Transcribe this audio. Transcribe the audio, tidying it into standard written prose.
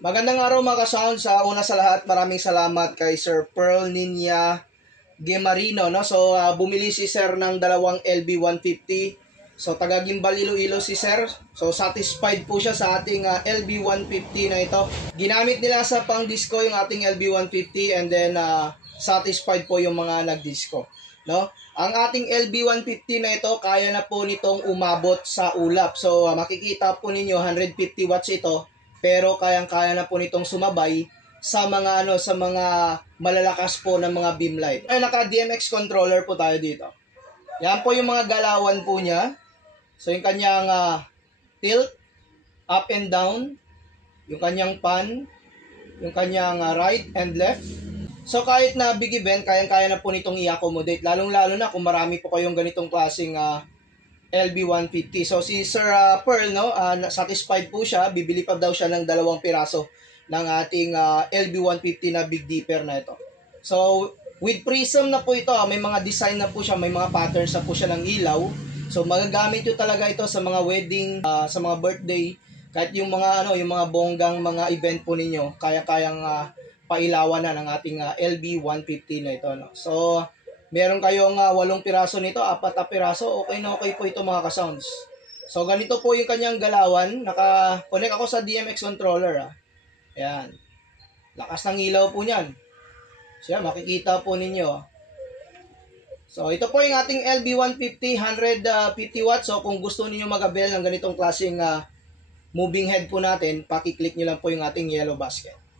Magandang araw mga ka-sound. Sa una sa lahat, maraming salamat kay Sir Pearl Ninya Gemarino, no? So bumili si Sir ng dalawang LB150. So taga Gimbal, Iloilo si Sir. So satisfied po siya sa ating LB150 na ito. Ginamit nila sa pang-disco yung ating LB150 and then satisfied po yung mga nag-disco, no? Ang ating LB150 na ito, kaya na po nitong umabot sa ulap. So makikita po ninyo 150 watts ito. Pero kayang-kaya na po nitong sumabay sa mga sa mga malalakas po ng mga beam light. Ay, naka DMX controller po tayo dito. Yan po yung mga galawan po niya. So yung kanyang tilt, up and down, yung kanyang pan, yung kanyang right and left. So kahit na big event, kayang-kaya na po nitong i-accommodate. Lalong-lalo na kung marami po kayong ganitong klaseng LB150. So si Sir Pearl, no, satisfied po siya. Bibili pa daw siya ng 2 piraso ng ating LB150 na Big Dipper na ito. So with prism na po ito, may mga design na po siya, may mga patterns na po siya ng ilaw. So magagamit nyo talaga ito sa mga wedding, sa mga birthday, kahit yung mga yung mga bonggang mga event po ninyo, kaya-kayang pailawan na ng ating LB150 na ito, no. So meron kayong 8 piraso nito, 4 na piraso, okay na okay po ito mga ka-sounds. So ganito po yung kanyang galawan. Naka-connect ako sa DMX controller. Ayan. Lakas ng ilaw po niyan. So yan, makikita po ninyo. So ito po yung ating LB150, 150 watts. So kung gusto niyo mag-avail ng ganitong klaseng moving head po natin, paki-click nyo lang po yung ating yellow basket.